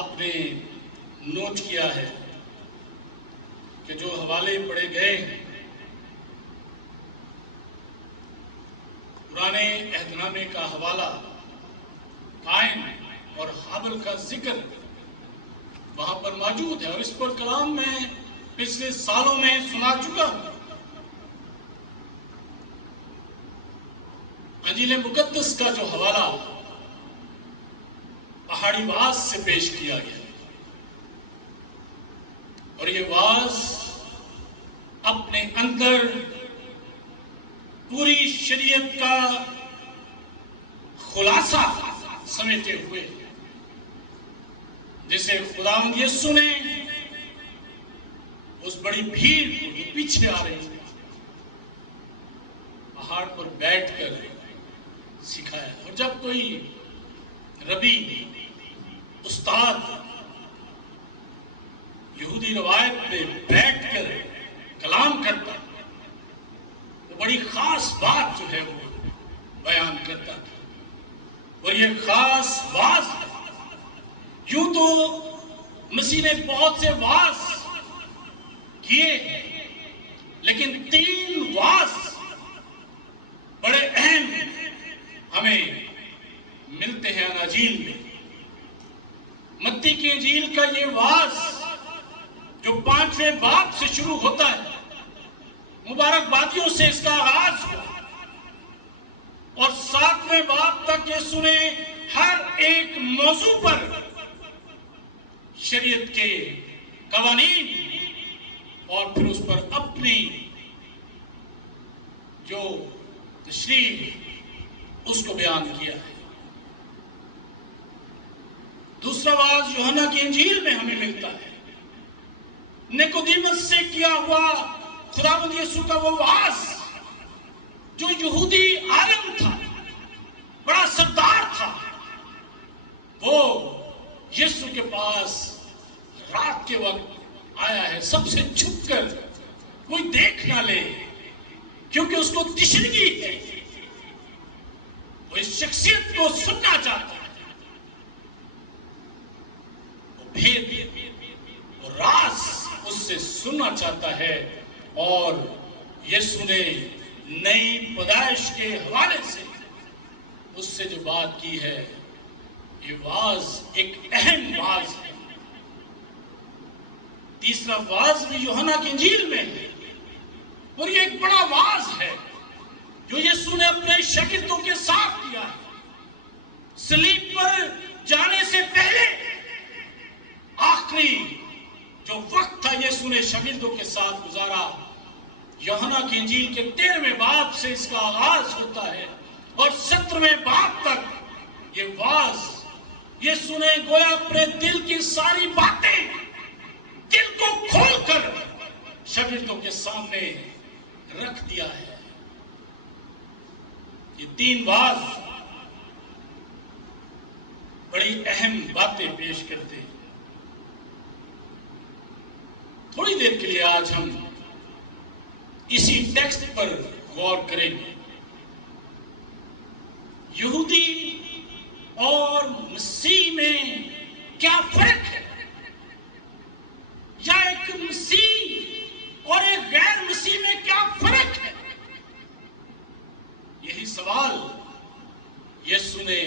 آپ نے نوٹ کیا ہے کہ جو حوالے پڑھے گئے پرانے عہد نامے کا حوالہ قائن اور حابل کا ذکر وہاں پر موجود ہے، اور اس پر کلام میں پچھلے سالوں میں سنا چکا ہوں۔ انجیل مقدس کا جو حوالہ پہاڑی واعظ سے پیش کیا گیا، اور یہ واعظ اپنے اندر پوری شریعت کا خلاصہ سمیٹے ہوئے، جسے خداوند یسوع نے اس بڑی بھیڑ کو جو پیچھے آ رہی پہاڑ پر بیٹھ کر سکھایا۔ اور جب کوئی ربی استاد یہودی روایت میں بیٹھ کر کلام کرتا وہ بڑی خاص بات جو ہے وہ بیان کرتا تھا، اور یہ خاص واعظ یوں تو مسیح نے بہت سے واعظ کیے، لیکن 3 واعظ بڑے اہم ہمیں ملتے ہیں اناجیل میں۔ متی کی انجیل کا یہ واعظ جو 5ویں باب سے شروع ہوتا ہے، مبارکبادیوں سے اس کا آغاز ہوا، اور 7ویں باب تک یسوع نے ہر ایک موضوع پر شریعت کے قوانین اور پھر اس پر اپنی جو تشریح اس کو بیان کیا ہے۔ دوسرا واعظ یوحنا کی انجیل میں ہمیں ملتا ہے، نیکودیمس سے کیا ہوا خداوند یسوع کا وہ واعظ جو یہودی عالم تھا، بڑا سردار تھا، وہ یسوع کے پاس رات کے وقت آیا ہے، سب سے چھپ کر کوئی دیکھ نہ لے، کیونکہ اس کو تشنگی ہے، وہ اس شخصیت کو سننا چاہتا ہے، وہ بھید اور راز اس سے سننا چاہتا ہے۔ اور یسوع نے نئی پیدائش کے حوالے سے اس سے جو بات کی ہے، یہ واعظ ایک اہم واعظ ہے۔ تیسرا واعظ بھی یوحنا کی انجیل میں ہے، اور یہ ایک بڑا واعظ ہے جو یسوع نے اپنے شاگردوں کے ساتھ کیا ہے۔ صلیب پر جانے سے پہلے آخری جو وقت تھا یسوع نے شاگردوں کے ساتھ گزارا، یوحنا کی انجیل کے 13ویں باب سے اس کا آغاز ہوتا ہے، اور 17ویں باب تک یہ واعظ یسوع نے گویا اپنے دل کی ساری باتیں دل کو کھول کر شاگردوں کے سامنے رکھ دیا ہے۔ یہ 3 واعظ بڑی اہم باتیں پیش کرتے ہیں۔ تھوڑی دیر کے لیے آج ہم اسی ٹیکسٹ پر غور کریں گے۔ یہودی اور مسیح میں کیا فرق ہے، یا ایک مسیح اور ایک غیر مسیح میں کیا فرق ہے؟ یہی سوال یسوع نے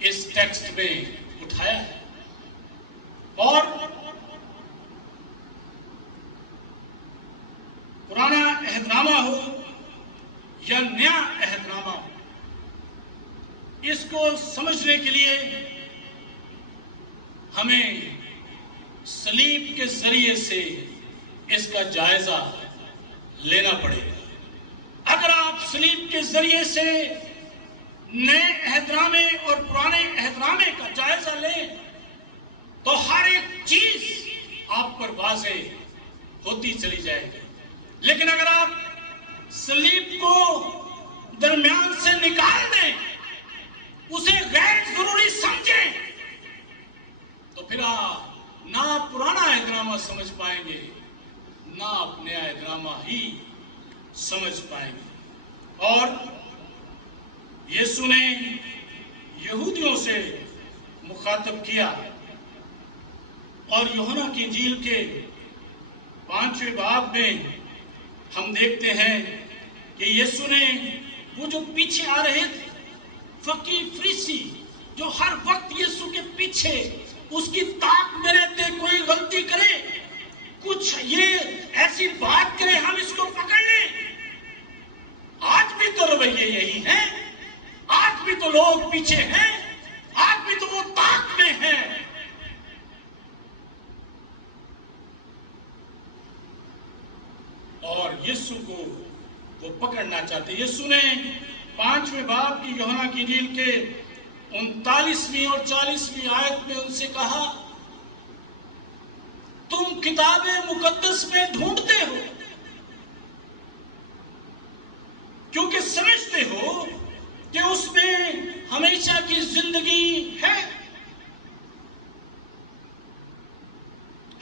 اس ٹیکسٹ میں اٹھایا ہے، اور پرانا عہد نامہ ہو یا نیا عہد نامہ ہو، اس کو سمجھنے کے لیے ہمیں صلیب کے ذریعے سے اس کا جائزہ لینا پڑے گا۔ اگر آپ صلیب کے ذریعے سے نئے عہد نامے اور پرانے عہد نامے کا جائزہ لیں تو ہر ایک چیز آپ پر واضح ہوتی چلی جائے گی، لیکن اگر آپ صلیب کو درمیان سے نکال دیں، اسے غیر ضروری سمجھیں، تو پھر آپ نہ پرانا عہد نامہ سمجھ پائیں گے، نہ آپ نیا عہد نامہ ہی سمجھ پائیں گے۔ اور یسوع نے یہودیوں سے مخاطب کیا اور یوحنا کی انجیل کے 5ویں باب میں ہم دیکھتے ہیں کہ یسوع نے وہ جو پیچھے آ رہے تھے فقیہ فریسی جو ہر وقت یسوع کے پیچھے اس کی طاق میں رہتے، کوئی غلطی کرے، کچھ یہ ایسی بات کرے ہم اس کو پکڑ لیں. آج بھی تو رویے یہی ہیں، آج بھی تو لوگ پیچھے ہیں، آج بھی تو وہ طاق میں ہیں. اور یسوع کو وہ پکڑنا چاہتے. یسوع نے 5ویں باب کی یوحنا کی انجیل کے 39ویں اور 40ویں آیت میں ان سے کہا، تم کتاب مقدس میں ڈھونڈتے ہو کیونکہ سمجھتے ہو کہ اس میں ہمیشہ کی زندگی ہے.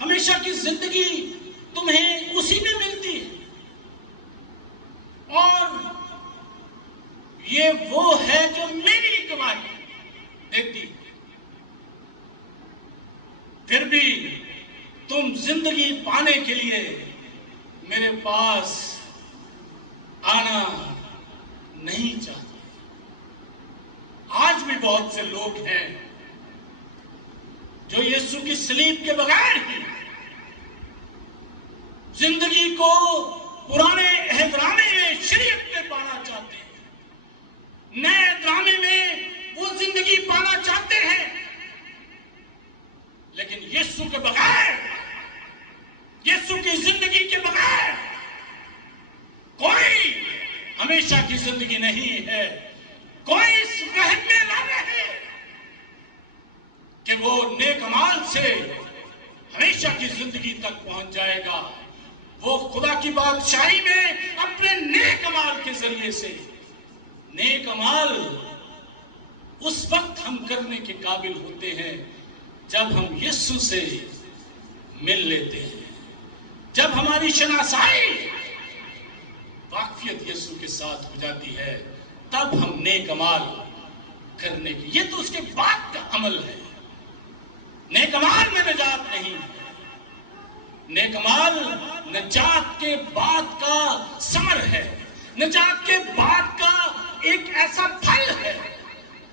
ہمیشہ کی زندگی تمہیں اسی میں ملتی ہے، اور یہ وہ ہے جو میری گواہی دیتی. پھر بھی تم زندگی پانے کے لیے میرے پاس آنا نہیں چاہتے. آج بھی بہت سے لوگ ہیں جو یسوع کی صلیب کے بغیر ہی زندگی کو پرانے عہد نامے میں شریعت میں پانا چاہتے ہیں، نئے ڈرامے میں وہ زندگی پانا چاہتے ہیں، لیکن یسوع کے بغیر، یسوع کی زندگی کے بغیر کوئی ہمیشہ کی زندگی نہیں ہے. کوئی اس وہم میں نہ رہے کہ وہ نیک اعمال سے ہمیشہ کی زندگی تک پہنچ جائے گا. وہ خدا کی بادشاہی میں اپنے نیک اعمال کے ذریعے سے، نیک اعمال اس وقت ہم کرنے کے قابل ہوتے ہیں جب ہم یسوع سے مل لیتے ہیں، جب ہماری شناسائی واقفیت یسوع کے ساتھ ہو جاتی ہے، تب ہم نیک اعمال کرنے کی. یہ تو اس کے بعد کا عمل ہے. نیک اعمال میں نجات نہیں ہے. نیک اعمال نجات کے بعد کا ثمر ہے، نجات کے بعد کا ایک ایسا پھل ہے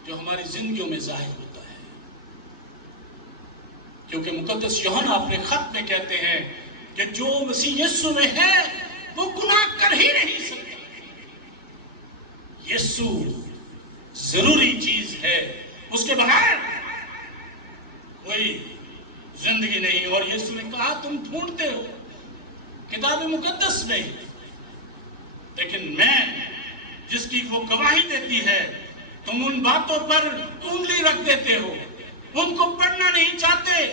جو ہماری زندگیوں میں ظاہر ہوتا ہے. کیونکہ مقدس یوحنا اپنے خط میں کہتے ہیں کہ جو مسیح یسوع میں ہے وہ گناہ کر ہی نہیں سکتا. یسوع ضروری چیز ہے، اس کے بغیر کوئی زندگی نہیں. اور یسوع نے کہا تم ڈھونڈتے ہو کتاب مقدس میں، لیکن میں جس کی وہ گواہی دیتی ہے تم ان باتوں پر انگلی رکھ دیتے ہو، ان کو پڑھنا نہیں چاہتے.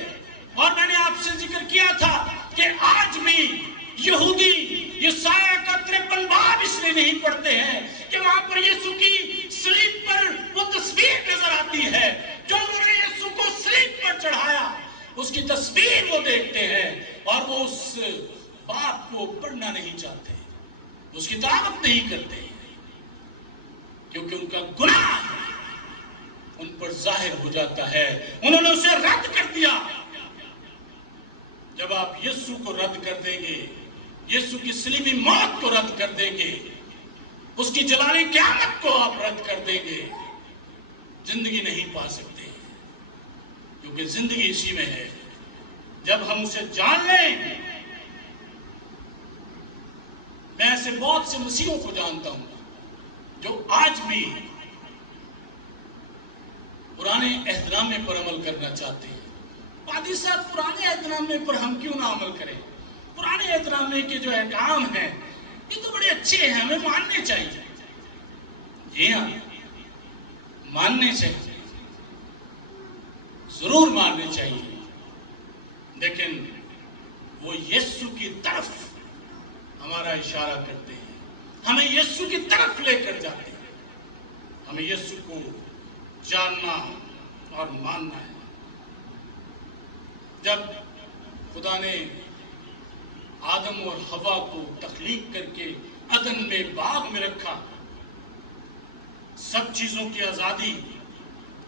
اور میں نے آپ سے ذکر کیا تھا کہ آج بھی یہودی یسایہ کا 53 باب اس لیے نہیں پڑھتے ہیں کہ وہاں پر یسوع کی صلیب پر وہ تصویر نظر آتی ہے جو انہوں نے یسوع کو صلیب پر چڑھایا، اس کی تصویر وہ دیکھتے ہیں اور وہ اس باب کو پڑھنا نہیں چاہتے، اس کی دعوت نہیں کرتے، کیونکہ ان کا گناہ ان پر ظاہر ہو جاتا ہے. انہوں نے اسے رد کر دیا. جب آپ یسوع کو رد کر دیں گے، یسوع کی صلیبی موت کو رد کر دیں گے، اس کی جلالی قیامت کو آپ رد کر دیں گے، زندگی نہیں پا سکتے، کیونکہ زندگی اسی میں ہے. جب ہم اسے جان لیں، میں ایسے بہت سے مسیحوں کو جانتا ہوں جو آج بھی پرانے عہد نامے پر عمل کرنا چاہتے ہیں. پادری صاحب پرانے عہد نامے پر ہم کیوں نہ عمل کریں؟ پرانے عہد نامے کے جو احکام ہیں یہ تو بڑے اچھے ہیں، ہمیں ماننے چاہیے. جی ہاں، ماننے چاہیے، ضرور ماننے چاہیے، لیکن وہ یسوع کی طرف ہمارا اشارہ کرتے ہیں، ہمیں یسوع کی طرف لے کر جاتے ہیں. ہمیں یسوع کو جاننا اور ماننا ہے. جب خدا نے آدم اور حوا کو تخلیق کر کے عدن میں باغ میں رکھا، سب چیزوں کی آزادی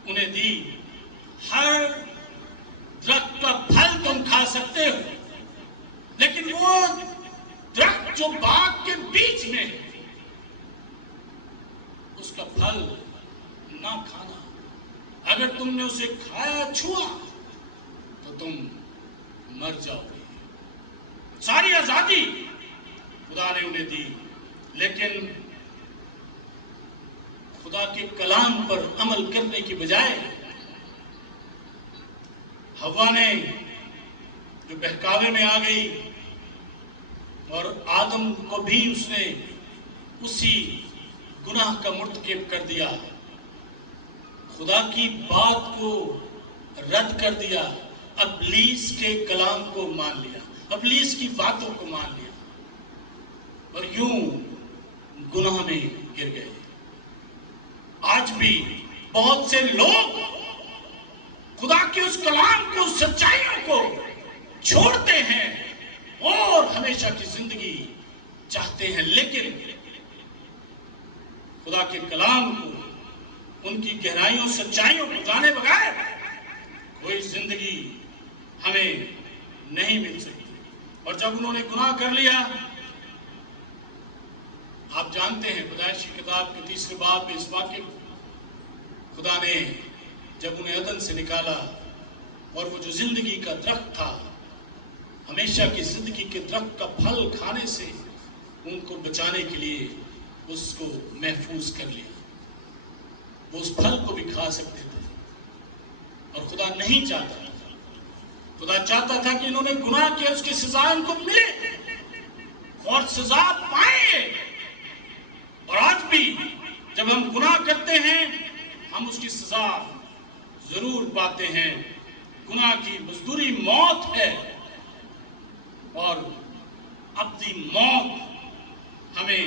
انہیں دی، ہر درخت کا پھل تم کھا کھا سکتے ہو، لیکن وہ درخت جو باغ کے بیچ میں ہے اس کا پھل نہ کھانا۔ اگر تم نے اسے کھایا، چھوا تو تم مر جاؤ گے۔ ساری آزادی خدا نے انہیں دی، لیکن خدا کے کلام پر عمل کرنے کی بجائے ہوا نے جو بہکاوے میں آ گئی اور آدم کو بھی اس نے اسی گناہ کا مرتکب کر دیا، خدا کی بات کو رد کر دیا، ابلیس کے کلام کو مان لیا، ابلیس کی باتوں کو مان لیا اور یوں گناہ میں گر گئے۔ آج بھی بہت سے لوگ خدا کے اس کلام کو، سچائیوں کو چھوڑتے ہیں اور ہمیشہ کی زندگی چاہتے ہیں، لیکن خدا کے کلام کو، ان کی گہرائیوں، سچائیوں کو جانے بغیر کوئی زندگی ہمیں نہیں مل سکتی۔ اور جب انہوں نے گناہ کر لیا، آپ جانتے ہیں پیدائش کی کتاب کے 3 باب میں اس واقعے کو، خدا نے جب انہیں عدن سے نکالا اور وہ جو زندگی کا درخت تھا، ہمیشہ کی زندگی کے درخت کا پھل کھانے سے ان کو بچانے کے لیے اس کو محفوظ کر لیا۔ وہ اس پھل کو بھی کھا سکتے تھے اور خدا نہیں چاہتا تھا۔ خدا چاہتا تھا کہ انہوں نے گناہ کیا، اس کی سزا ان کو ملے اور سزا پائیں۔ اور آج بھی جب ہم گناہ کرتے ہیں ہم اس کی سزا ضرور پاتے ہیں۔ گناہ کی مزدوری موت ہے اور ابدی موت ہمیں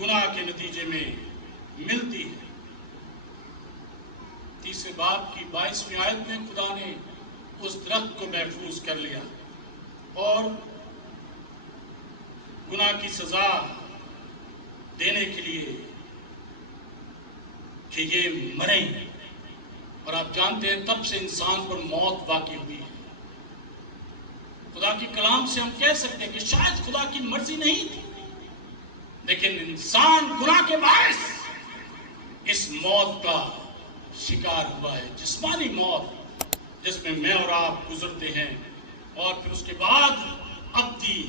گناہ کے نتیجے میں ملتی ہے۔ 3 باب کی 22ویں آیت میں خدا نے اس درخت کو محفوظ کر لیا اور گناہ کی سزا دینے کے لیے کہ یہ مریں۔ اور آپ جانتے ہیں تب سے انسان پر موت واقع ہوئی ہے۔ خدا کے کلام سے ہم کہہ سکتے ہیں کہ شاید خدا کی مرضی نہیں تھی، لیکن انسان گناہ کے باعث اس موت کا شکار ہوا ہے، جسمانی موت جس میں میں اور آپ گزرتے ہیں، اور پھر اس کے بعد ابدی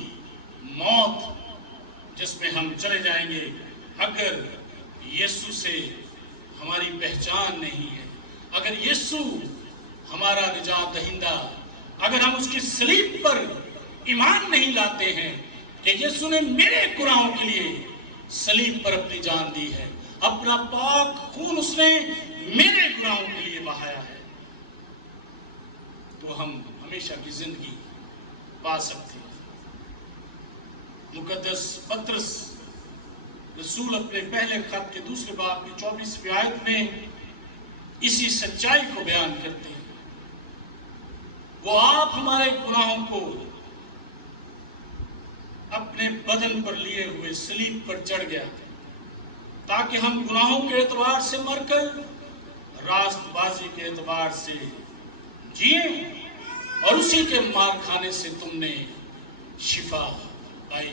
موت جس میں ہم چلے جائیں گے اگر یسوع سے ہماری پہچان نہیں ہے، اگر یسوع ہمارا نجات دہندہ، اگر ہم اس کی صلیب پر ایمان نہیں لاتے ہیں کہ یسوع نے میرے گناہوں کے لیے صلیب پر اپنی جان دی ہے، اپنا پاک خون اس نے میرے گناہوں کے لیے بہایا ہے، تو ہم ہمیشہ کی زندگی پا سکتے ہیں۔ مقدس پطرس رسول اپنے پہلے خط کے 2 باب کی 24ویں آیت میں اسی سچائی کو بیان کرتے ہیں۔ وہ آپ ہمارے گناہوں کو اپنے بدن پر لیے ہوئے صلیب پر چڑھ گیا تاکہ ہم گناہوں کے اعتبار سے مر کر راست بازی کے اعتبار سے جئیں، اور اسی کے مار کھانے سے تم نے شفا پائی۔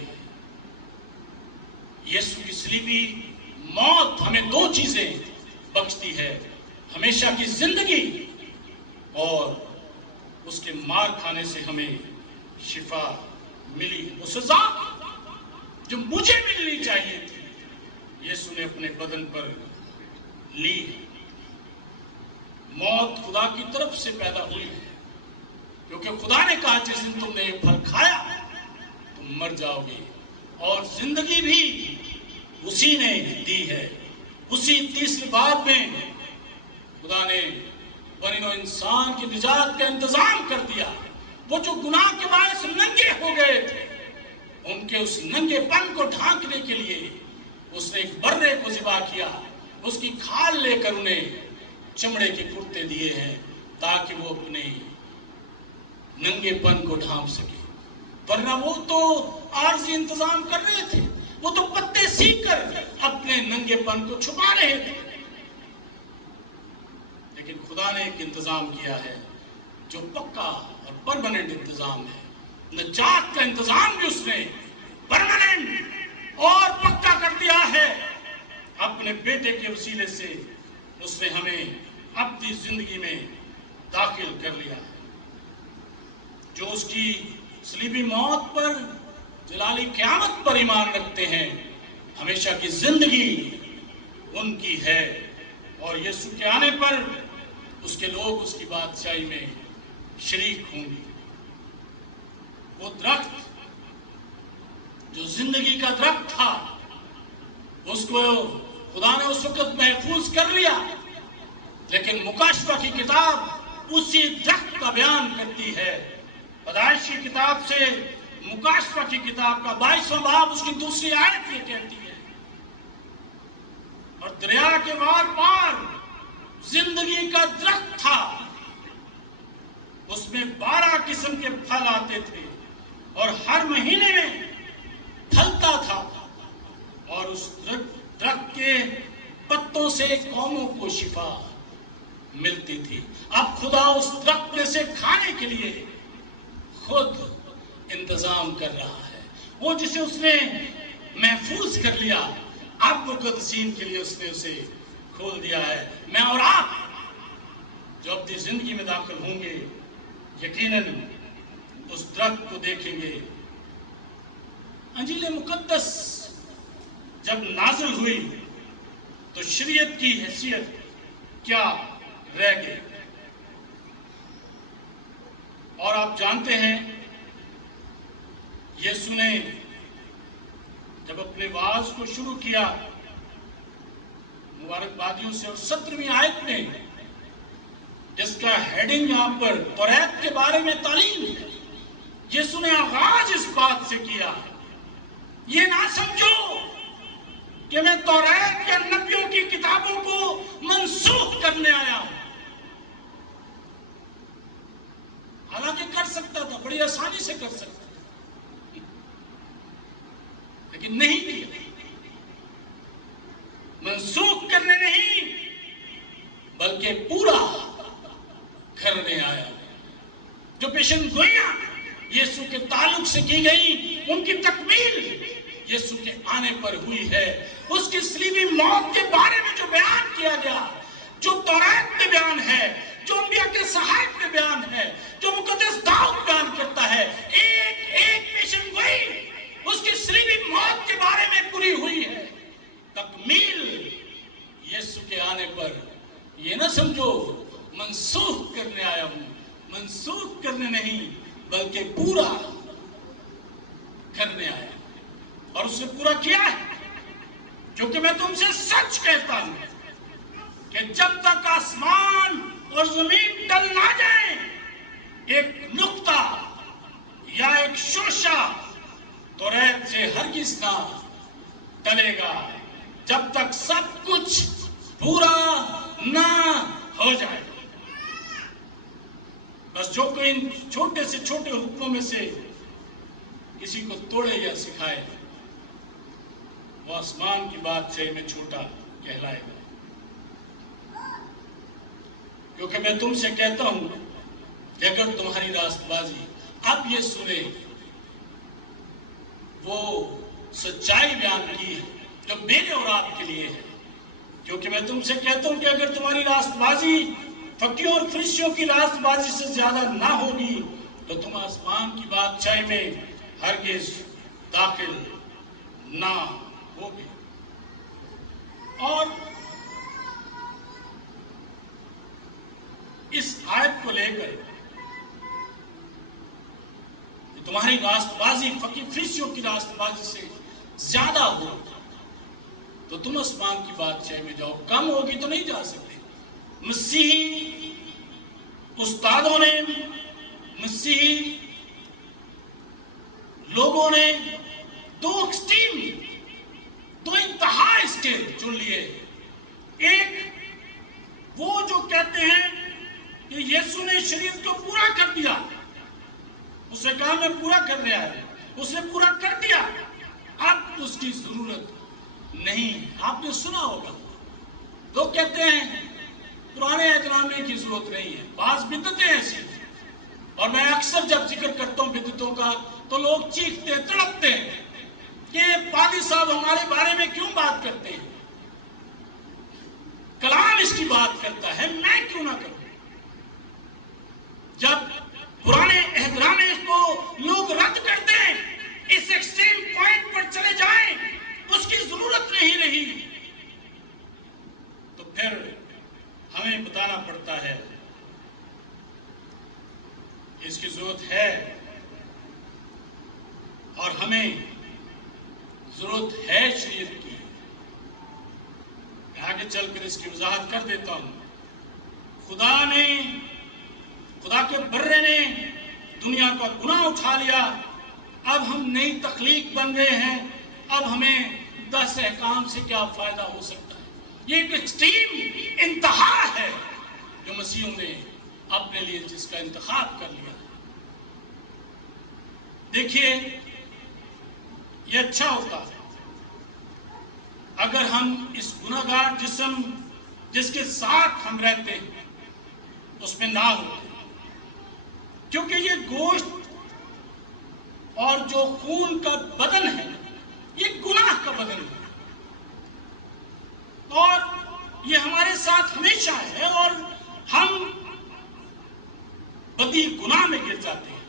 یسوع کی صلیبی موت ہمیں 2 چیزیں بخشتی ہے، ہمیشہ کی زندگی اور اس کے مار کھانے سے ہمیں شفا ملی۔ وہ سزا جو مجھے ملنی چاہیے تھی یسوع نے اپنے بدن پر لی۔ موت خدا کی طرف سے پیدا ہوئی ہے، کیونکہ خدا نے کہا جس دن تم نے یہ پھل کھایا تم مر جاؤ گے، اور زندگی بھی اسی نے دی ہے۔ اسی 3 باب میں خدا نے بنی نوع انسان کی نجات کا انتظام کر دیا۔ وہ جو گناہ کے باعث ننگے ہو گئے تھے، ان کے اس ننگے پن کو ڈھانکنے کے لیے اس نے ایک برے کو ذبح کیا، اس کی کھال لے کر انہیں چمڑے کے کرتے دیے ہیں تاکہ وہ اپنے ننگے پن کو ڈھانپ سکے، ورنہ وہ تو عارضی انتظام کر رہے تھے، وہ تو پتے سیکھ کر اپنے ننگے پن کو چھپا رہے تھے، لیکن خدا نے ایک انتظام کیا ہے جو پکا اور پرماننٹ انتظام ہے، نجات کا انتظام بھی اس نے پرماننٹ اور پکا کر دیا ہے۔ اپنے بیٹے کے وسیلے سے اس نے ہمیں اپنی زندگی میں داخل کر لیا ہے۔ جو اس کی صلیبی موت پر، جلالی قیامت پر ایمان رکھتے ہیں، ہمیشہ کی زندگی ان کی ہے، اور یسوع کے آنے پر اس کے لوگ اس کی بادشاہی میں شریک ہوں گے۔ وہ درخت جو زندگی کا درخت تھا، اس کو خدا نے اس وقت محفوظ کر لیا، لیکن مکاشفہ کی کتاب اسی درخت کا بیان کرتی ہے۔ پیدائش کی کتاب سے مکاشفہ کی کتاب کا 22واں باب اس کی دوسری آیت یہ کہتی ہے، اور دریا کے وار پار زندگی کا درخت تھا، اس میں 12 قسم کے پھل آتے تھے اور ہر مہینے میں پھلتا تھا، اور اس درخت کے پتوں سے قوموں کو شفا ملتی تھی۔ اب خدا اس درخت میں سے کھانے کے لیے خود انتظام کر رہا ہے۔ وہ جسے اس نے محفوظ کر لیا، اب مقدسین کے لیے اس نے اسے کھول دیا ہے۔ میں اور آپ جو اپنی زندگی میں داخل ہوں گے، یقیناً اس درخت کو دیکھیں گے۔ انجیل مقدس جب نازل ہوئی تو شریعت کی حیثیت کیا رہ گئی؟ اور آپ جانتے ہیں یسوع نے جب اپنے وعظ کو شروع کیا مبارکبادیوں سے، اور 17ویں آیت میں جس کا ہیڈنگ یہاں پر توریت کے بارے میں تعلیم ہے، یسوع نے آغاز اس بات سے کیا، یہ نہ سمجھو کہ میں توریت یا نبیوں کی کتابوں کو منسوخ کرنے آیا ہوں۔ حالانکہ کر سکتا تھا، بڑی آسانی سے کر سکتا تھا، لیکن نہیں کیا۔ منسوخ کرنے نہیں بلکہ پورا کرنے آیا۔ جو پیشن گوئیاں یسوع کے تعلق سے کی گئی، ان کی تکمیل یسوع کے آنے پر ہوئی ہے۔ اس کی صلیبی موت کے بارے میں جو بیان کیا گیا، جو توریت میں بیان ہے، جو انبیاء کے صحائف میں بیان ہے، جو مقدس داؤد بیان کرتا ہے، ایک ایک پیشن گوئی اس کی صلیبی موت کے بارے میں پوری ہوئی ہے۔ تکمیل یسوع کے آنے پر، یہ نہ سمجھو منسوخ کرنے آیا ہوں، منسوخ کرنے نہیں بلکہ پورا کرنے آیا، اور اس نے پورا کیا ہے۔ کیونکہ میں تم سے سچ کہتا ہوں کہ جب تک آسمان اور زمین ٹل نہ جائیں، ایک نقطہ یا ایک شوشہ توریت سے ہرگز نہ ٹلے گا، جب تک سب کچھ پورا نہ ہو جائے۔ بس جو کوئی ان چھوٹے سے چھوٹے حکموں میں سے کسی کو توڑے یا سکھائے، وہ آسمان کی بادشاہی میں چھوٹا کہلائے گا۔ کیونکہ میں تم سے کہتا ہوں کہ اگر تمہاری راست بازی اب یہ سنے، وہ سچائی بیان کی ہے جو میرے اور آپ کے لیے ہے۔ کیونکہ میں تم سے کہتا ہوں کہ اگر تمہاری راست بازی فقیوں اور فرشتوں کی راست بازی سے زیادہ نہ ہوگی تو تم آسمان کی بادشاہی میں ہرگز داخل نہ ہوگے۔ اور اس آیت کو لے کر تمہاری راست بازی فقیر فرشتوں کی راست بازی سے زیادہ ہو تو تم آسمان کی بادشاہی میں جاؤ، کم ہوگی تو نہیں جا سکتے۔ مسیحی استادوں نے، مسیحی لوگوں نے دو ایکسٹریم، دو انتہا اسٹیج چن لیے۔ ایک وہ جو کہتے ہیں کہ یسوع نے شریعت کو پورا کر دیا، اس نے کہا میں پورا کرنے آیا، اس نے پورا کر دیا، اب اس کی ضرورت نہیں۔ آپ نے سنا ہوگا لوگ کہتے ہیں پرانے عہد نامے کی ضرورت نہیں ہے۔ بعض بدعتیں ایسی اور میں اکثر جب ذکر کرتا ہوں بدعتوں کا تو لوگ چیختے تڑپتے ہیں کہ پادری صاحب ہمارے بارے میں کیوں بات کرتے ہیں، کلام اس کی بات کرتا ہے، میں کیوں نہ کروں؟ جب پرانے عہدنامے کو لوگ رد کر دیں، اس ایکسٹریم پوائنٹ پر چلے جائیں، اس کی ضرورت نہیں رہی، تو پھر ہمیں بتانا پڑتا ہے اس کی ضرورت ہے، اور ہمیں ضرورت ہے شریعت کی۔ آگے چل کر اس کی وضاحت کر دیتا ہوں۔ خدا کے برے نے دنیا کا گناہ اٹھا لیا، اب ہم نئی تخلیق بن رہے ہیں، اب ہمیں 10 احکام سے کیا فائدہ ہو سکتا ہے؟ یہ ایک ایکسٹریم انتہا ہے جو مسیحوں نے اپنے لیے جس کا انتخاب کر لیا۔ دیکھیے، یہ اچھا ہوتا ہے اگر ہم اس گناہگار جسم جس کے ساتھ ہم رہتے ہیں اس میں نہ ہوتے، کیونکہ یہ گوشت اور جو خون کا بدن ہے یہ گناہ کا بدن ہے، اور یہ ہمارے ساتھ ہمیشہ ہے، اور ہم بدی گناہ میں گر جاتے ہیں۔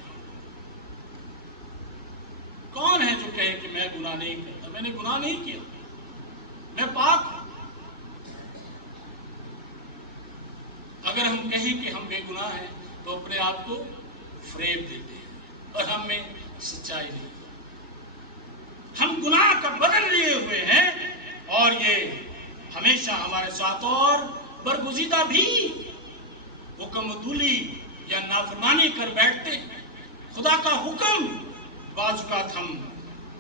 کون ہے جو کہے کہ میں گناہ نہیں کرتا؟ میں نے گناہ نہیں کیا، میں پاک ہوں۔ اگر ہم کہیں کہ ہم بے گناہ ہیں تو اپنے آپ کو فریب دیتے ہیں، اور ہم میں سچائی نہیں۔ ہم گناہ کا بدن لیے ہوئے ہیں، اور یہ ہمیشہ ہمارے ساتھ، اور برگزیدہ بھی حکم عدولی یا نافرمانی کر بیٹھتے ہیں۔ خدا کا حکم بعض اوقات ہم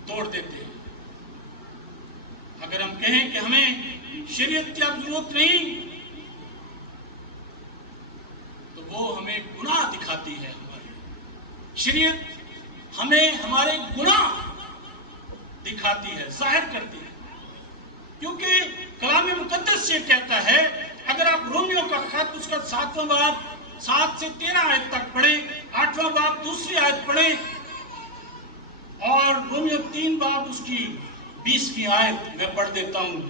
توڑ دیتے ہیں۔ اگر ہم کہیں کہ ہمیں شریعت کی اب ضرورت نہیں، تو وہ ہمیں گناہ دکھاتی ہے۔ ہمارے شریعت ہمیں ہمارے گناہ دکھاتی ہے، ظاہر کرتی ہے، کیونکہ کلام مقدس یہ کہتا ہے۔ اگر آپ رومیوں کا خط اس کا 7واں باب 7 سے 13 آیت تک پڑھیں، 8واں باب 2 آیت پڑھیں، اور رومیوں 3 باب اس کی 20 آیت میں پڑھ دیتا ہوں۔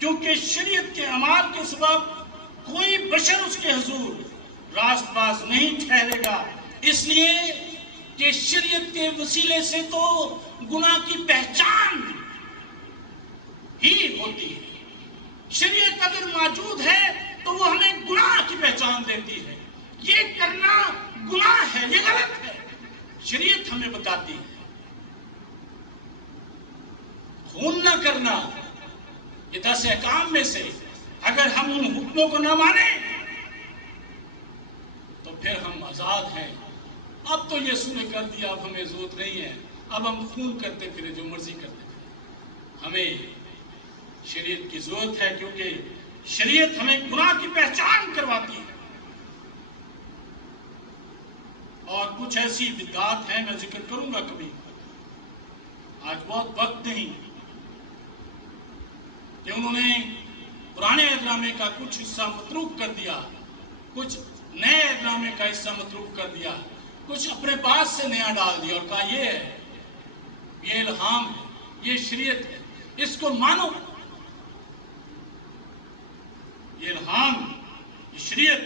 کیونکہ شریعت کے اعمال کے سبب کوئی بشر اس کے حضور راست باز نہیں ٹھہرے گا، اس لیے کہ شریعت کے وسیلے سے تو گناہ کی پہچان ہی ہوتی ہے۔ شریعت اگر موجود ہے تو وہ ہمیں گناہ کی پہچان دیتی ہے۔ یہ کرنا گناہ ہے، یہ غلط ہے، شریعت ہمیں بتاتی ہے۔ خون نہ کرنا، یہ 10 احکام میں سے اگر ہم ان حکموں کو نہ مانیں تو پھر ہم آزاد ہیں۔ اب تو یسوع نے کر دیا، اب ہمیں ضرورت نہیں ہے، اب ہم خون کرتے پھریں، جو مرضی کرتے پھریں۔ ہمیں شریعت کی ضرورت ہے، کیونکہ شریعت ہمیں گناہ کی پہچان کرواتی ہے۔ اور کچھ ایسی بدعات ہیں، میں ذکر کروں گا کبھی، آج بہت وقت نہیں، کہ انہوں نے پرانے عہدنامے کا کچھ حصہ متروک کر دیا، کچھ نئے عہدنامے کا حصہ متروک کر دیا، کچھ اپنے پاس سے نیا ڈال دیا، اور کہا یہ ہے، یہ الہام ہے، یہ شریعت ہے، اس کو مانو۔ یہ الہام، یہ شریعت،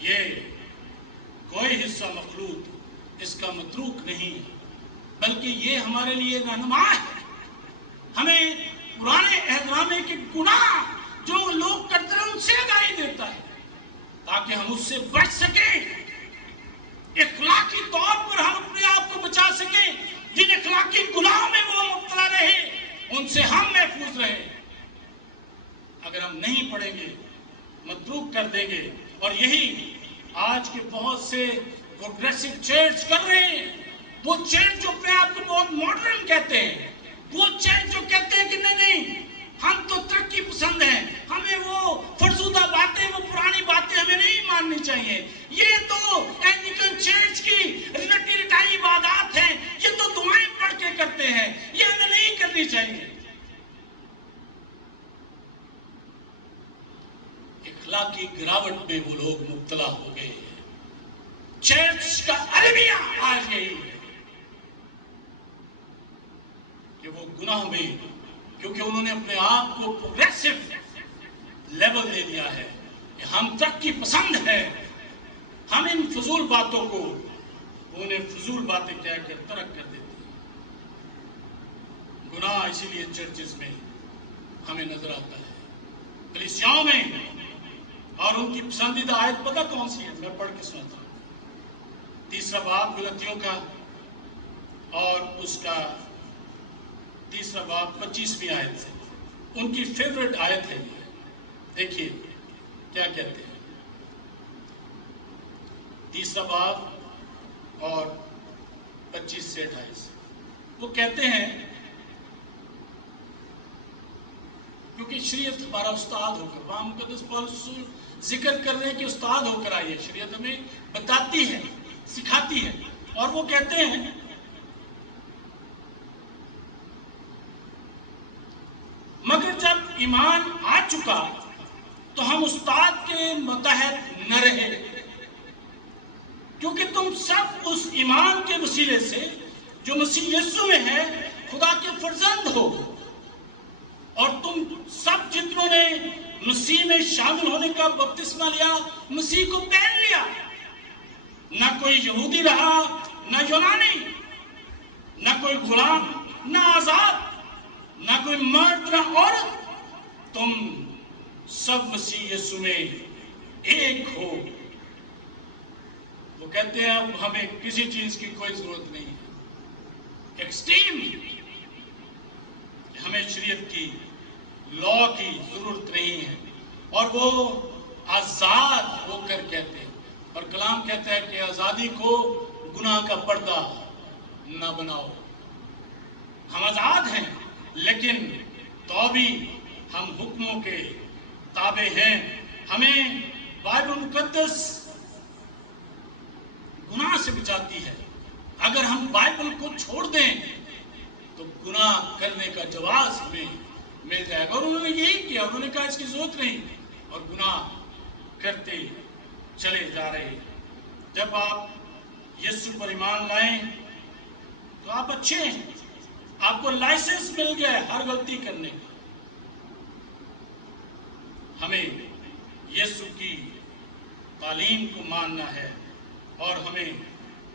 یہ کوئی حصہ مخلوط اس کا متروک نہیں ہے، بلکہ یہ ہمارے لیے رہنما ہے۔ ہمیں پرانے عہدنامے کے گناہ جو لوگ کرتے ہیں ان سے آگاہی دیتا ہے، تاکہ ہم اس سے بچ سکیں، اخلاقی طور پر ہم اپنے آپ کو بچا سکیں۔ جن اخلاقی گناہوں میں وہ مبتلا رہے ان سے ہم محفوظ رہیں۔ اگر ہم نہیں پڑھیں گے، متروک کر دیں گے، اور یہی آج کے بہت سے پروگریسو چرچ کر رہے ہیں، وہ چرچ جو اپنے آپ کو بہت ماڈرن کہتے ہیں، وہ چرچ جو کہتے ہیں کہ نہیں ہم تو ترقی پسند ہیں، ہمیں وہ فرسودہ باتیں، وہ پرانی باتیں ہمیں نہیں ماننی چاہیے، یہ تو اینگلیکن چرچ کی رٹی رٹائی عبادات ہیں، یہ تو دعائیں پڑھ کے کرتے ہیں، یہ ہمیں نہیں کرنی چاہیے۔ اخلاقی گراوٹ میں وہ لوگ مبتلا ہو گئے ہیں۔ چرچ کا المیہ آج یہی ہے کہ وہ گناہ میں، کیونکہ انہوں نے اپنے آپ کو پروگریسو لیول دے دیا ہے کہ ہم ترقی پسند ہے، ہم ان فضول باتوں کو، انہیں فضول باتیں کہہ کر ترک کر دیتے ہیں۔ گناہ اسی لیے چرچز میں ہمیں نظر آتا ہے، کلیسیاؤں میں۔ اور ان کی پسندیدہ آیت پتہ کون سی ہے؟ میں پڑھ کے سناتا ہوں۔ 3 باب غلطیوں کا، اور اس کا 3 باب 25ویں آیت سے، ان کی فیوریٹ آیت ہے یہ۔ دیکھیے کیا کہتے ہیں، 3 باب اور 25 سے 28۔ وہ کہتے ہیں، کیونکہ شریعت ہمارا استاد ہو کر، وہاں مقدس پولس رسول ذکر کر رہے ہیں کہ استاد ہو کر آئی ہے، شریعت ہمیں بتاتی ہے، سکھاتی ہے۔ اور وہ کہتے ہیں، مگر جب ایمان آ چکا تو ہم استاد کے متحد نہ رہے، کیونکہ تم سب اس ایمان کے وسیلے سے جو مسیح یسوع میں ہے خدا کے فرزند ہو، اور تم سب جتنوں نے مسیح میں شامل ہونے کا بپتسمہ لیا، مسیح کو پہن لیا۔ نہ کوئی یہودی رہا، نہ یونانی، نہ کوئی غلام، نہ آزاد، نہ کوئی مرد نہ عورت، تم سب مسیح یسوع میں ایک ہو۔ وہ کہتے ہیں اب ہمیں کسی چیز کی کوئی ضرورت نہیں ہے، ایکسٹریم، ہمیں شریعت کی، لا کی ضرورت نہیں ہے۔ اور وہ آزاد ہو کر کہتے ہیں، اور کلام کہتا ہے کہ آزادی کو گناہ کا پردہ نہ بناؤ۔ ہم آزاد ہیں، لیکن تو بھی ہم حکموں کے تابع ہیں۔ ہمیں بائبل مقدس گناہ سے بچاتی ہے۔ اگر ہم بائبل کو چھوڑ دیں تو گناہ کرنے کا جواز ہمیں مل جائے گا۔ اور انہوں نے یہی کیا، انہوں نے کہا اس کی ضرورت نہیں، اور گناہ کرتے چلے جا رہے۔ جب آپ یسوع پر ایمان لائیں تو آپ اچھے ہیں، آپ کو لائسنس مل گیا ہے ہر غلطی کرنے کا۔ ہمیں یسوع کی تعلیم کو ماننا ہے اور ہمیں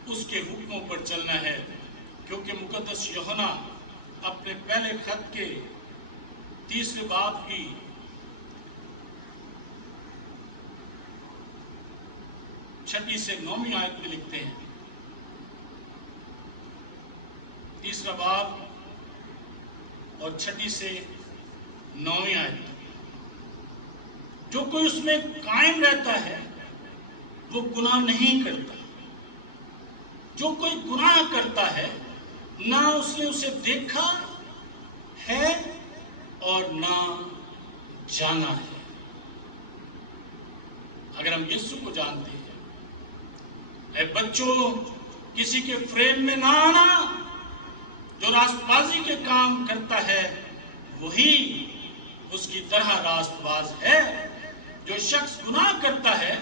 اس کے حکموں پر چلنا ہے، کیونکہ مقدس یوحنا اپنے پہلے خط کے 3 باب کی 6 سے 9 آیت میں لکھتے ہیں، 3 باب اور 6 سے 9 آیت، جو کوئی اس میں قائم رہتا ہے وہ گناہ نہیں کرتا۔ جو کوئی گناہ کرتا ہے نہ اس نے اسے دیکھا ہے اور نہ جانا ہے۔ اگر ہم یسوع کو جانتے ہیں، اے بچوں، کسی کے فریم میں نہ آنا۔ جو راست بازی کے کام کرتا ہے وہی اس کی طرح راست باز ہے۔ جو شخص گناہ کرتا ہے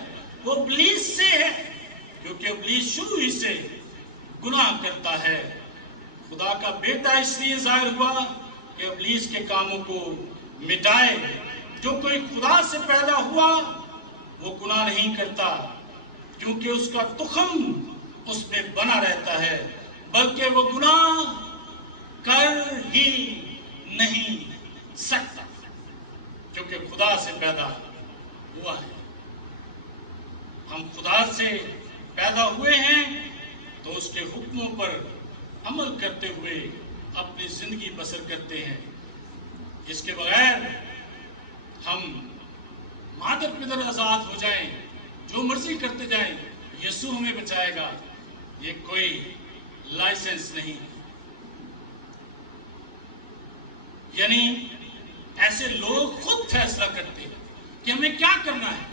وہ ابلیس سے ہے، کیونکہ ابلیس شروع ہی سے گناہ کرتا ہے۔ خدا کا بیٹا اس لیے ظاہر ہوا کہ ابلیس کے کاموں کو مٹائے۔ جو کوئی خدا سے پیدا ہوا وہ گناہ نہیں کرتا، کیونکہ اس کا تخم اس میں بنا رہتا ہے، بلکہ وہ گناہ کر ہی نہیں سکتا، کیونکہ خدا سے پیدا ہوا ہے۔ ہم خدا سے پیدا ہوئے ہیں تو اس کے حکموں پر عمل کرتے ہوئے اپنی زندگی بسر کرتے ہیں۔ اس کے بغیر ہم مادر پدر آزاد ہو جائیں، جو مرضی کرتے جائیں، یسوع ہمیں بچائے گا، یہ کوئی لائسنس نہیں۔ یعنی ایسے لوگ خود فیصلہ کرتے ہیں کہ ہمیں کیا کرنا ہے۔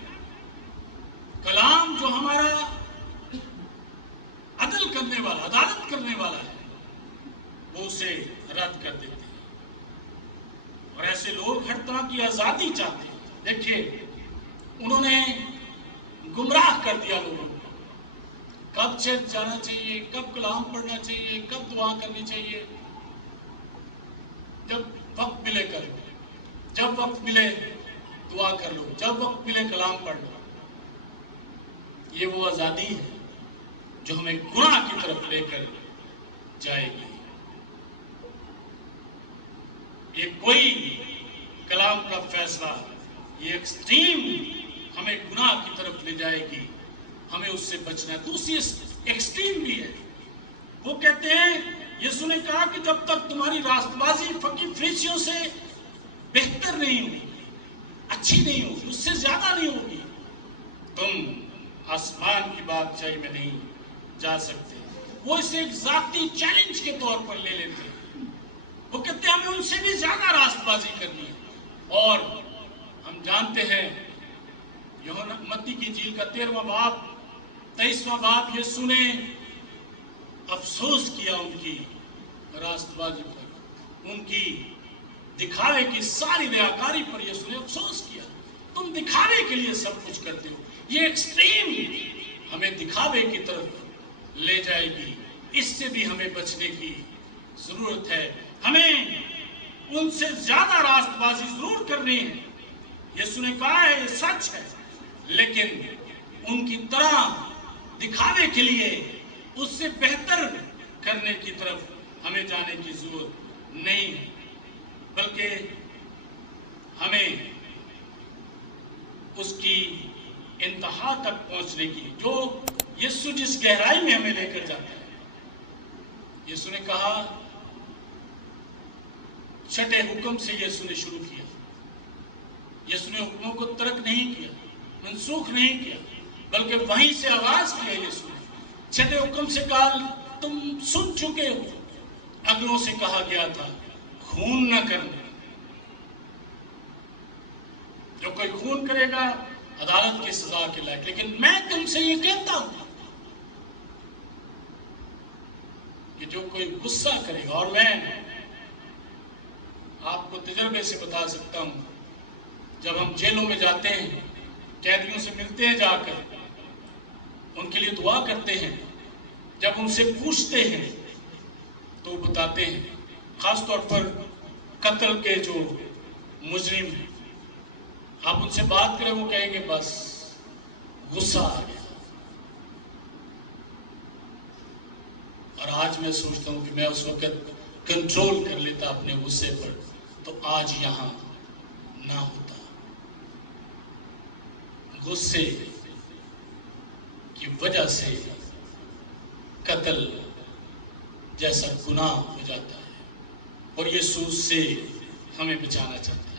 کلام جو ہمارا عدل کرنے والا، عدالت کرنے والا ہے، وہ اسے رد کر دیتے ہیں۔ اور ایسے لوگ ہر طرح کی آزادی چاہتے ہیں۔ دیکھیے، انہوں نے گمراہ کر دیا لوگوں کو۔ کب چرچ جانا چاہیے، کب کلام پڑھنا چاہیے، کب دعا کرنی چاہیے، جب وقت ملے کرو، جب وقت ملے دعا کر لو، جب وقت ملے کلام پڑھ لو۔ یہ وہ آزادی ہے جو ہمیں گناہ کی طرف لے کر جائے گی۔ یہ کوئی کلام کا فیصلہ، یہ ایکسٹریم ہمیں گناہ کی طرف لے جائے گی، ہمیں اس سے بچنا ہے۔ دوسری ایکسٹریم بھی ہے، وہ کہتے ہیں یسوع نے کہا کہ جب تک تمہاری راست بازی فقیر فریسیوں سے بہتر نہیں ہوگی، اچھی نہیں ہوگی، اس سے زیادہ نہیں ہوگی، تم آسمان کی بادشاہی میں نہیں جا سکتے۔ وہ اسے ایک ذاتی چیلنج کے طور پر لے لیتے ہیں، وہ کہتے ہیں ہمیں ان سے بھی زیادہ راست بازی کرنی ہے۔ اور ہم جانتے ہیں یوحنا متی کی انجیل کا 13واں باب 23واں باب، یسوع نے افسوس کیا ان کی راست بازی پر، ان کی دکھاوے کی ساری ریاکاری پر یسوع نے افسوس کیا۔ تم دکھاوے کے لیے سب کچھ کرتے ہو۔ یہ ایکسٹریم ہمیں دکھاوے کی طرف لے جائے گی، اس سے بھی ہمیں بچنے کی ضرورت ہے۔ ہمیں ان سے زیادہ راست بازی ضرور کرنی ہے، یسوع نے کہا ہے، یہ سچ ہے، لیکن ان کی طرح دکھاوے کے لیے اس سے بہتر کرنے کی طرف ہمیں جانے کی ضرورت نہیں ہے، بلکہ ہمیں اس کی انتہا تک پہنچنے کی، جو یسوع جس گہرائی میں ہمیں لے کر جاتا ہے۔ یسوع نے کہا، چھٹے حکم سے یسوع نے شروع کیا، یسوع نے حکموں کو ترک نہیں کیا، منسوخ نہیں کیا، بلکہ وہیں سے آغاز کیا یسوع نے۔ چھٹے حکم سے کہا، تم سن چکے ہو، اگلوں سے کہا گیا تھا خون نہ کرنا، جو کوئی خون کرے گا عدالت کی سزا کے لائق، لیکن میں تم سے یہ کہتا ہوں کہ جو کوئی غصہ کرے گا، اور میں آپ کو تجربے سے بتا سکتا ہوں، جب ہم جیلوں میں جاتے ہیں، قیدیوں سے ملتے ہیں، جا کر ان کے لیے دعا کرتے ہیں، جب ان سے پوچھتے ہیں تو وہ بتاتے ہیں، خاص طور پر قتل کے جو مجرم ہیں، آپ ان سے بات کریں، وہ کہیں گے بس غصہ آ گیا۔ اور آج میں سوچتا ہوں کہ میں اس وقت کنٹرول کر لیتا اپنے غصے پر، تو آج یہاں نہ ہوتا۔ غصے کی وجہ سے قتل جیسا گناہ ہو جاتا ہے، اور یسوع سے ہمیں بچانا چاہتا ہے۔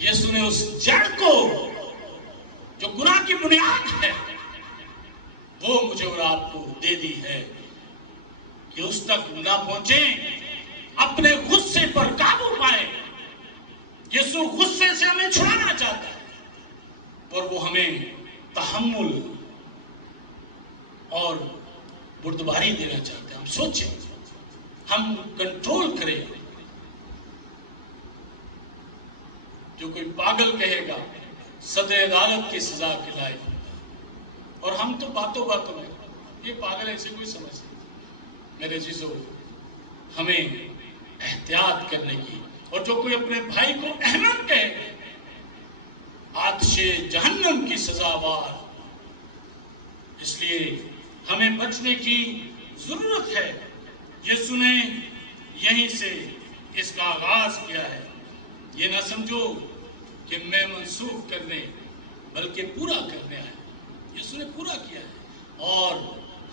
یسوع نے اس جڑ کو جو گناہ کی بنیاد ہے، وہ مجھے اور آپ کو دے دی ہے کہ اس تک نہ پہنچیں، اپنے غصے پر قابو پائیں۔ یسوع غصے سے ہمیں چھڑانا چاہتا ہے، اور وہ ہمیں تحمل اور بردباری دینا چاہتے ہیں۔ ہم سوچیں، ہم کنٹرول کریں۔ جو کوئی پاگل کہے گا صدر عدالت کی سزا کے لائق ہوگا، اور ہم تو باتوں باتوں میں یہ پاگل ایسے کوئی سمجھ نہیں۔ میرے عزیزو، ہمیں احتیاط کرنے کی، اور جو کوئی اپنے بھائی کو احمق کہے آتش جہنم کی سزاوار، اس لیے ہمیں بچنے کی ضرورت ہے۔ یسوع نے یہیں سے اس کا آغاز کیا ہے۔ یہ نہ سمجھو کہ میں منسوخ کرنے بلکہ پورا کرنے آیا۔ یسوع نے پورا کیا ہے، اور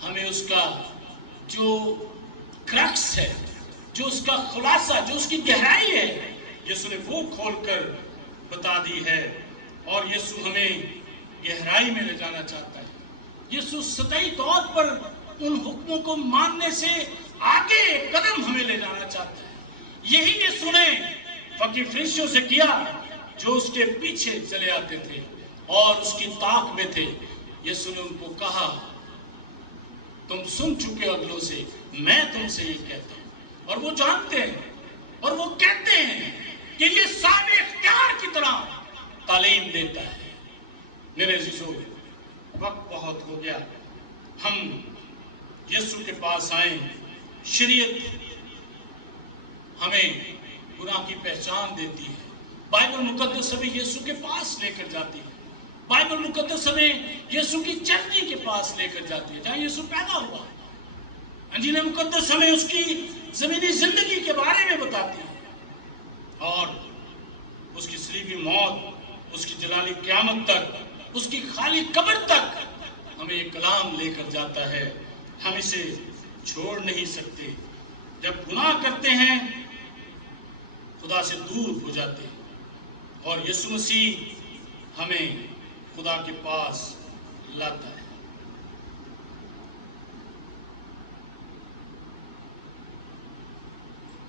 ہمیں اس کا جو کرکس ہے، جو اس کا خلاصہ، جو اس کی گہرائی ہے، یسوع نے وہ کھول کر بتا دی ہے، اور یسوع ہمیں گہرائی میں لے جانا چاہتا ہے۔ یسوع سطحی طور پر ان حکموں کو ماننے سے آگے قدم ہمیں لے جانا چاہتا ہے۔ یہی یسوع نے فقیر فریسیوں سے کیا، جو اس کے پیچھے چلے آتے تھے اور اس کی طاق میں تھے۔ یسوع نے ان کو کہا، تم سن چکے ہو اگلوں سے، میں تم سے یہ کہتا ہوں۔ اور وہ جانتے ہیں، اور وہ کہتے ہیں کہ یہ صاحب اختیار کی طرح تعلیم دیتا ہے۔ میرے عزیزو، وقت بہت ہو گیا، ہم یسوع کے پاس آئیں. شریعت ہمیں گناہ کی پہچان دیتی ہے. بائبل مقدس ہمیں یسوع کے پاس لے کر جاتی ہے. بائبل مقدس ہمیں یسوع کی چرنی کے پاس لے کر جاتی ہے جہاں یسوع پیدا ہوا. انجیل مقدس ہمیں اس کی زمینی زندگی کے بارے میں بتاتی ہے اور اس کی صلیبی موت, اس کی جلالی قیامت تک, اس کی خالی قبر تک ہمیں یہ کلام لے کر جاتا ہے. ہم اسے چھوڑ نہیں سکتے. جب گناہ کرتے ہیں خدا سے دور ہو جاتے ہیں اور یسوع مسیح ہمیں خدا کے پاس لاتا ہے.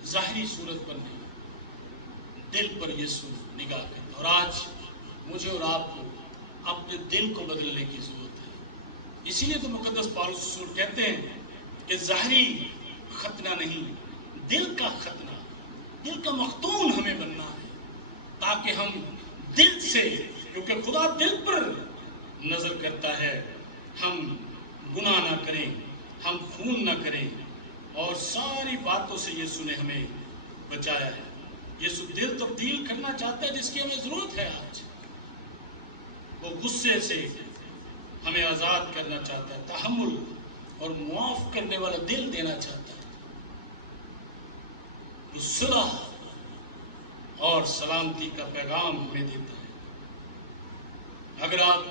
ظاہری صورت پر نہیں, دل پر یسوع نگاہ کرتا. اور آج مجھے اور آپ کو اپنے دل کو بدلنے کی ضرورت ہے. اسی لیے تو مقدس پالوس رسول کہتے ہیں کہ ظاہری ختنہ نہیں, دل کا ختنہ, دل کا مختون ہمیں بننا ہے تاکہ ہم دل سے, کیونکہ خدا دل پر نظر کرتا ہے, ہم گناہ نہ کریں, ہم خون نہ کریں. اور ساری باتوں سے یسوع نے ہمیں بچایا ہے. یسوع دل تبدیل کرنا چاہتا ہے جس کی ہمیں ضرورت ہے آج. وہ غصے سے ہمیں آزاد کرنا چاہتا ہے, تحمل اور معاف کرنے والا دل دینا چاہتا ہے. وہ صلح اور سلامتی کا پیغام ہمیں دیتا ہے. اگر آپ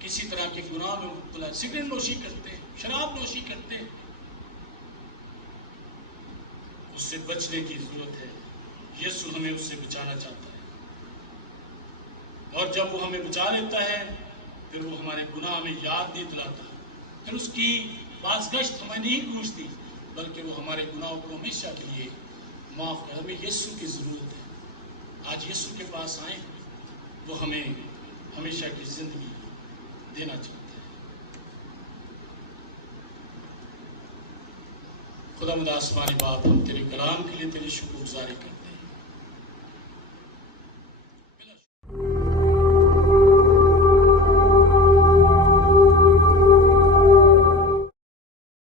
کسی طرح کے گناہ میں مبتلا, سگریٹ نوشی کرتے ہیں, شراب نوشی کرتے ہیں, اس سے بچنے کی ضرورت ہے. یسوع ہمیں اس سے بچانا چاہتا ہے اور جب وہ ہمیں بچا لیتا ہے پھر وہ ہمارے گناہ ہمیں یاد نہیں دلاتا, پھر اس کی بازگشت ہمیں نہیں پوچھتی, بلکہ وہ ہمارے گناہوں کو ہمیشہ کے لیے معاف کر. ہمیں یسوع کی ضرورت ہے. آج یسوع کے پاس آئیں, وہ ہمیں ہمیشہ کی زندگی دینا چاہتا ہے. خدا مند آسمانی باپ, ہم تیرے کلام کے لیے تیری شکر گزاری کرتے ہیں.